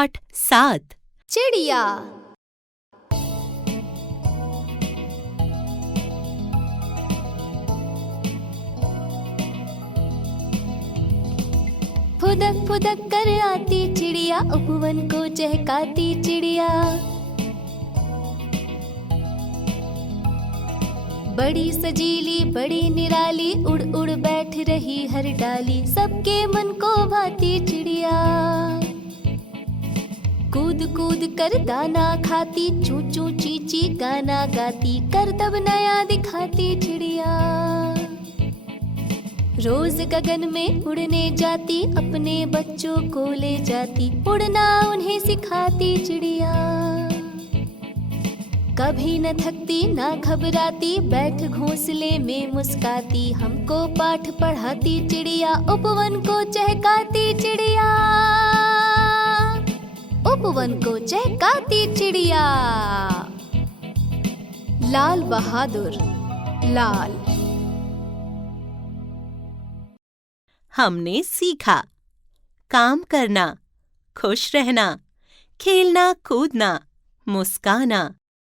पाठ 7 चिड़िया। फुदक फुदक कर आती चिड़िया, उपवन को चहकाती चिड़िया। बड़ी सजीली बड़ी निराली, उड़ उड़ बैठ रही हर डाली, सबके मन को भाती चिड़िया। कूद कूद कर दाना खाती, चू चू चींची गाना गाती, करतब नया दिखाती चिड़िया। रोज गगन में उड़ने जाती, अपने बच्चों को ले जाती, उड़ना उन्हें सिखाती चिड़िया। कभी न थकती न घबराती, बैठ घोंसले में मुस्काती, हमको पाठ पढ़ाती चिड़िया, उपवन को चहकाती चिड़िया। उपवन को चहकाती चिड़िया। लाल बहादुर लाल। हमने सीखा काम करना, खुश रहना, खेलना कूदना, मुस्काना,